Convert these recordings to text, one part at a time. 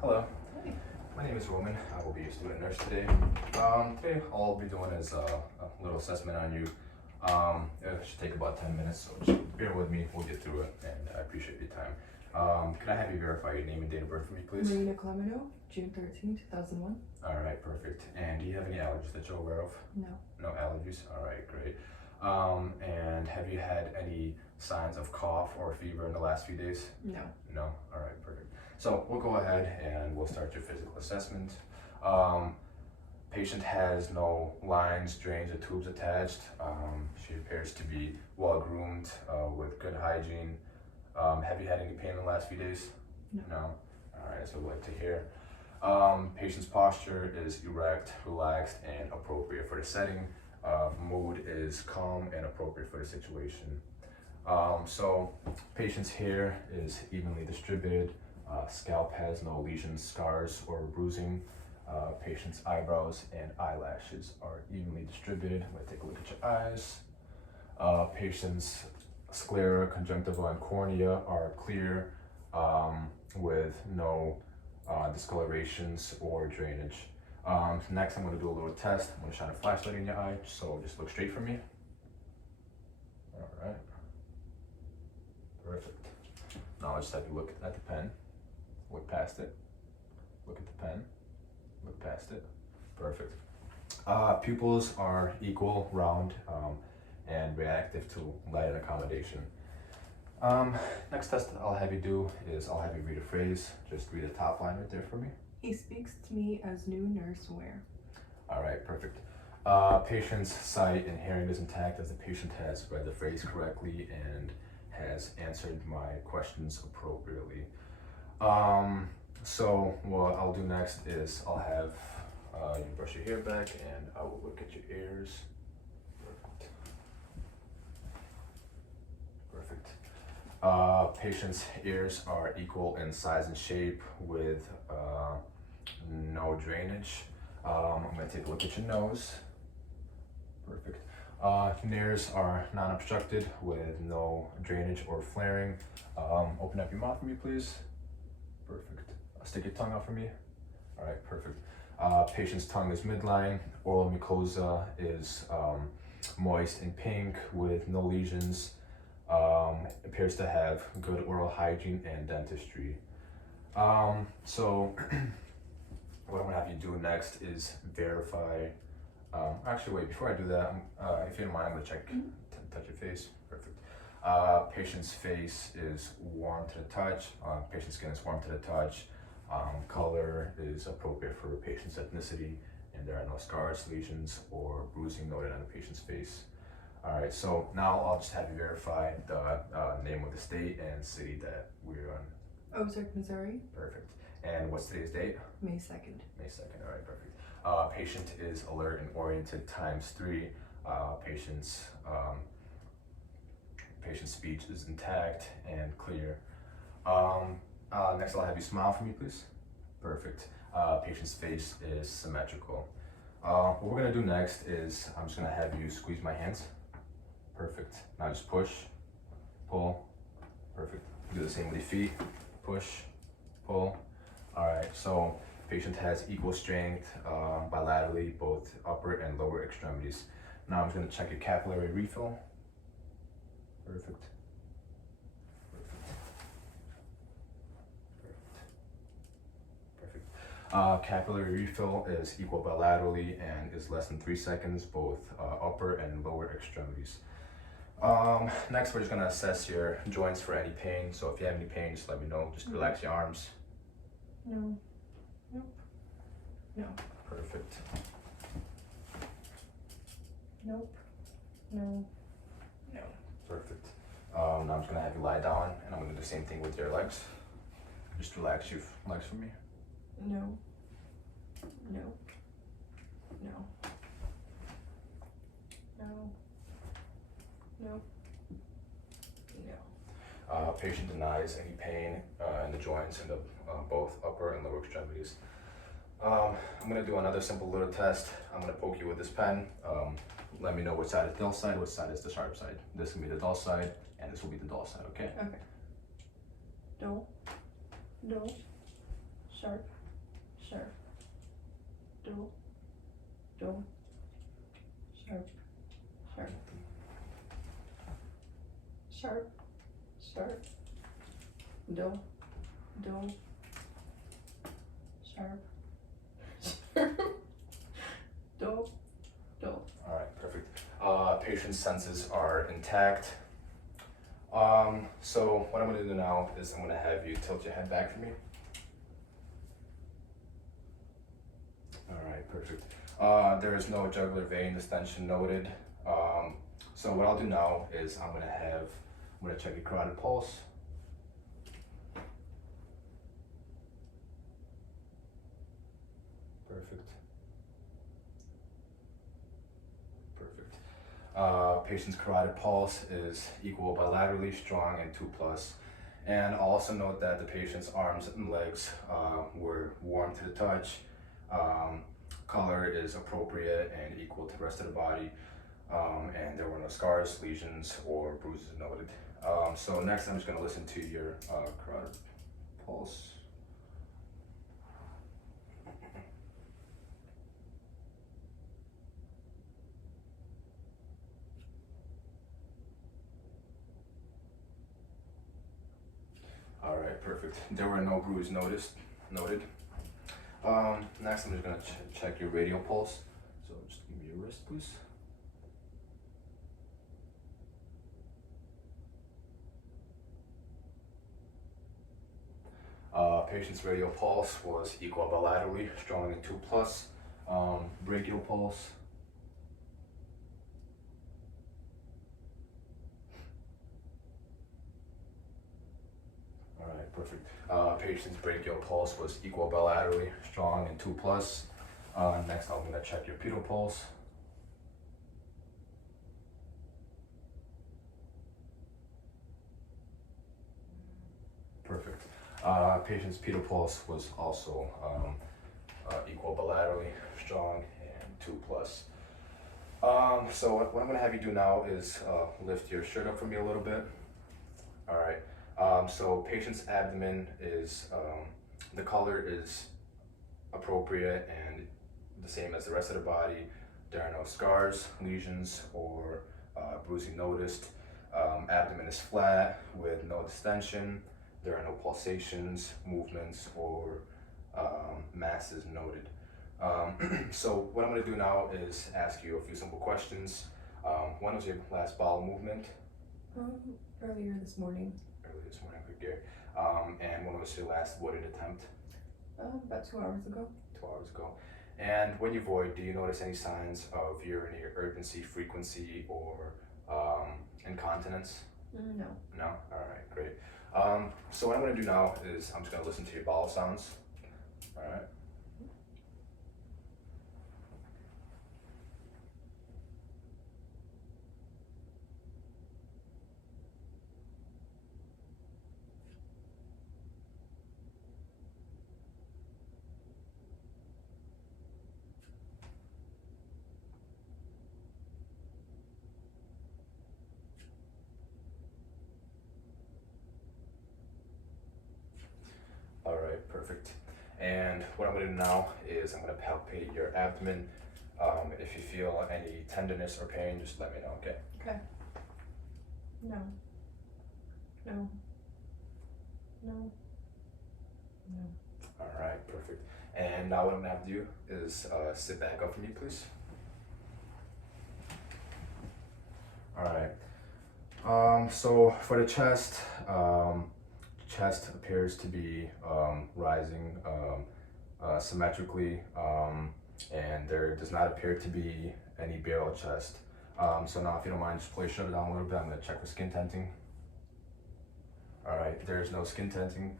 Hello, Hi. my name is Roman. I will be your student nurse today. Today all I'll be doing is a little assessment on you. It should take about 10 minutes, so just bear with me. We'll get through it, and I appreciate your time. Can I have you verify your name and date of birth for me, please? Marina Clemeno, June 13, 2001. All right, perfect. And do you have any allergies that you're aware of? No. No allergies? All right, great. And have you had any signs of cough or fever in the last few days? No. No? All right, perfect. So we'll go ahead and we'll start your physical assessment. Patient has no lines, drains, or tubes attached. She appears to be well groomed with good hygiene. Have you had any pain in the last few days? No. No? All right, so we'd like to hear. Patient's posture is erect, relaxed, and appropriate for the setting. Mood is calm and appropriate for the situation. So patient's hair is evenly distributed. Scalp has no lesions, scars, or bruising. Patient's eyebrows and eyelashes are evenly distributed. I'm going to take a look at your eyes. Patient's sclera, conjunctiva, and cornea are clear with no discolorations or drainage. Next, I'm going to do a little test. I'm going to shine a flashlight in your eye, so just look straight for me. All right. Perfect. Now I'll just have you look at the pen. Look past it. Look at the pen. Look past it. Perfect. Pupils are equal, round, and reactive to light and accommodation. Next test I'll have you do is I'll have you read a phrase. Just read the top line right there for me. He speaks to me as new nurse where? All right, perfect. Patient's sight and hearing is intact as the patient has read the phrase correctly and has answered my questions appropriately. So what I'll do next is I'll have you brush your hair back and I will look at your ears. Perfect. Perfect. Patient's ears are equal in size and shape with no drainage. I'm going to take a look at your nose. Perfect. Ears are non-obstructed with no drainage or flaring. Open up your mouth for me, please. Perfect. Stick your tongue out for me. All right, perfect. Patient's tongue is midline. Oral mucosa is moist and pink with no lesions. Appears to have good oral hygiene and dentistry. So what I'm gonna have you do next is verify. Actually, wait, before I do that, if you don't mind, I'm gonna check, touch your face. Perfect. Patient's face is warm to the touch. Patient's skin is warm to the touch. Color is appropriate for patient's ethnicity, and there are no scars, lesions, or bruising noted on the patient's face. All right, so now I'll just have you verify the name of the state and city that we're on. Ozark, Missouri. Perfect. And what's today's date? May 2nd. May 2nd, all right, perfect. Patient is alert and oriented ×3. Patient's speech is intact and clear. Next, I'll have you smile for me, please. Perfect. Patient's face is symmetrical. What we're gonna do next is I'm just gonna have you squeeze my hands. Perfect. Now just push, pull. Perfect. Do the same with your feet. Push, pull. All right, so patient has equal strength bilaterally, both upper and lower extremities. Now I'm just going to check your capillary refill. Perfect. Perfect. Capillary refill is equal bilaterally and is less than 3 seconds, both upper and lower extremities. Next, we're just going to assess your joints for any pain. So if you have any pain, just let me know. Just relax your arms. No. Nope. No. Perfect. Nope. No. No. Perfect. Now I'm just gonna have you lie down, and I'm gonna do the same thing with your legs. Just relax your legs for me. No. No. No. No. No. No. Patient denies any pain in the joints in the both upper and lower extremities. I'm gonna do another simple little test. I'm gonna poke you with this pen. Let me know which side is the dull side, which side is the sharp side. This will be the dull side, and this will be the dull side, okay? Okay. Dull. Dull. sharp, sharp, dull, dull, sharp, sharp, sharp, sharp, dull, dull, sharp, sharp, dull, dull. All right, perfect. Patient's senses are intact. So what I'm gonna do now is I'm gonna have you tilt your head back for me. All right, perfect. There is no jugular vein distension noted. So what I'll do now is I'm gonna check your carotid pulse. Perfect. Perfect. Patient's carotid pulse is equal bilaterally, strong, and 2+. And I'll also note that the patient's arms and legs were warm to the touch. Color is appropriate and equal to the rest of the body. And there were no scars, lesions, or bruises noted. So next I'm just gonna listen to your carotid pulse. All right, perfect. There were no bruise noted. Next, I'm just gonna check your radial pulse. So just give me your wrist, please. Patient's radial pulse was equal bilaterally, strong and 2+. Brachial pulse. All right, perfect. Patient's brachial pulse was equal bilaterally, strong and 2+. Next, I'm gonna check your pedal pulse. Perfect. Patient's pedal pulse was also equal bilaterally, strong and 2+. So what I'm gonna have you do now is lift your shirt up for me a little bit. All right. So patient's abdomen is, the color is appropriate and the same as the rest of the body. There are no scars, lesions, or bruising noticed. Abdomen is flat with no distension. There are no pulsations, movements, or masses noted. So what I'm gonna do now is ask you a few simple questions. When was your last bowel movement? Earlier this morning. Earlier this morning, good. And when was your last voiding attempt? About 2 hours ago. 2 hours ago. And when you void, do you notice any signs of urinary urgency, frequency, or incontinence? No. No? All right, great. So what I'm gonna do now is I'm just gonna listen to your bowel sounds. All right. All right, perfect. And what I'm gonna do now is I'm gonna palpate your abdomen. If you feel any tenderness or pain, just let me know, okay? Okay. No. No. No. No. All right, perfect. And now what I'm gonna have to do is sit back up for me, please. All right. So for the chest, chest appears to be rising symmetrically, and there does not appear to be any barrel chest. So now if you don't mind, just pull your shirt down a little bit. I'm gonna check for skin tenting. All right, there's no skin tenting.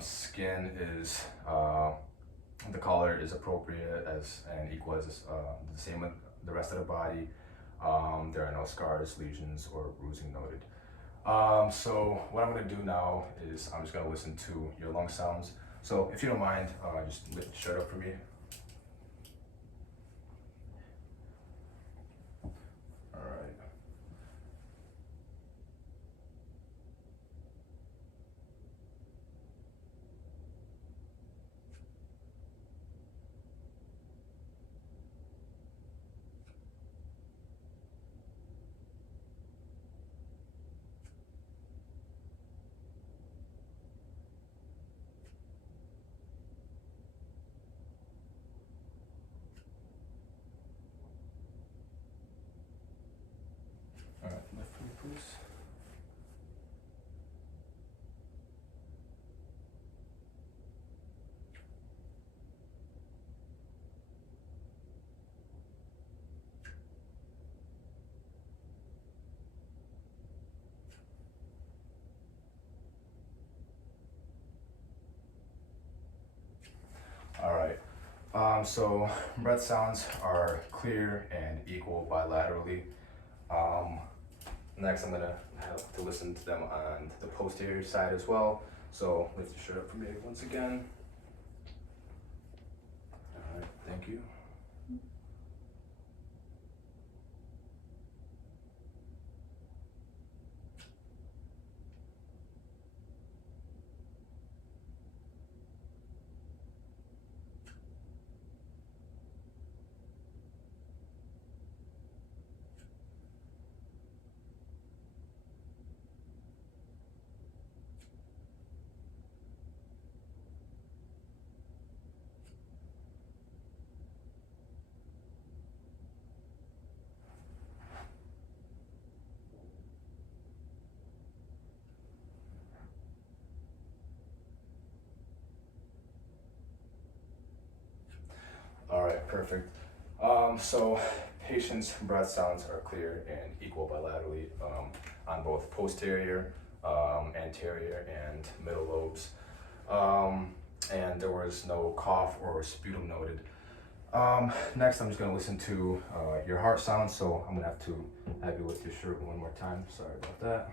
Skin is, the color is appropriate and equal as the same with the rest of the body. There are no scars, lesions, or bruising noted. So what I'm gonna do now is I'm just gonna listen to your lung sounds. So if you don't mind, just lift the shirt up for me. All right. So breath sounds are clear and equal bilaterally. Next, I'm gonna have to listen to them on the posterior side as well. So lift your shirt up for me once again. All right, thank you. All right, perfect. So patient's breath sounds are clear and equal bilaterally on both posterior, anterior, and middle lobes. And there was no cough or sputum noted. Next, I'm just gonna listen to your heart sounds. So I'm gonna have to have you lift your shirt one more time. Sorry about that.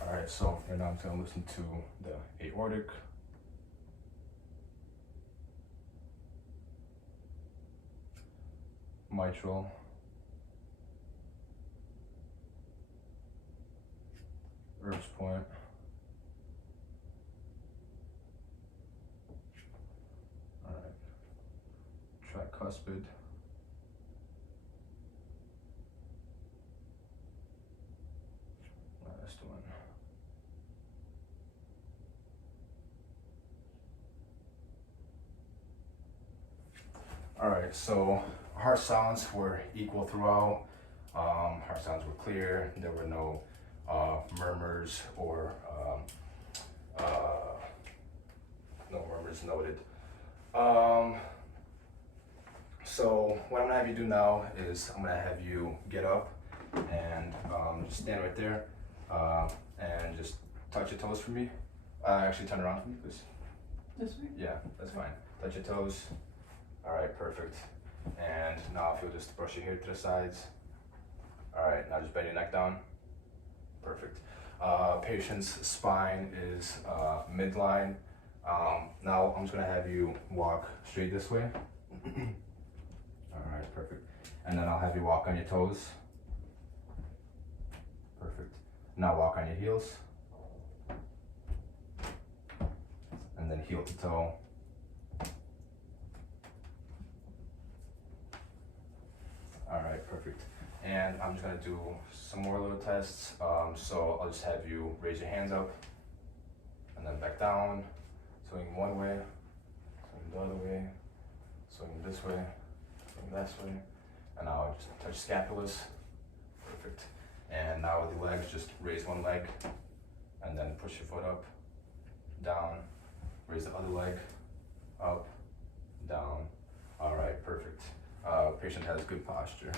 All right, so right now I'm just gonna listen to the aortic. Mitral, Erb's point, all right, tricuspid, last one. All right, so heart sounds were equal throughout. Heart sounds were clear. There were no murmurs or no murmurs noted. So what I'm gonna have you do now is I'm gonna have you get up and just stand right there and just touch your toes for me. Actually turn around for me, please. This way? Yeah, that's fine. Touch your toes. All right, perfect. And now if you'll just brush your hair to the sides. All right, now just bend your neck down. Perfect. Patient's spine is midline. Now I'm just gonna have you walk straight this way. All right, perfect. And then I'll have you walk on your toes. Perfect. Now walk on your heels. And then heel to toe. All right, perfect. And I'm just gonna do some more little tests. So I'll just have you raise your hands up and then back down, swing one way, swing the other way, swing this way, swing this way, and now I'll just touch scapulas. Perfect. And now with the legs, just raise one leg and then push your foot up, down, raise the other leg, up, down. All right, perfect. Patient has good posture.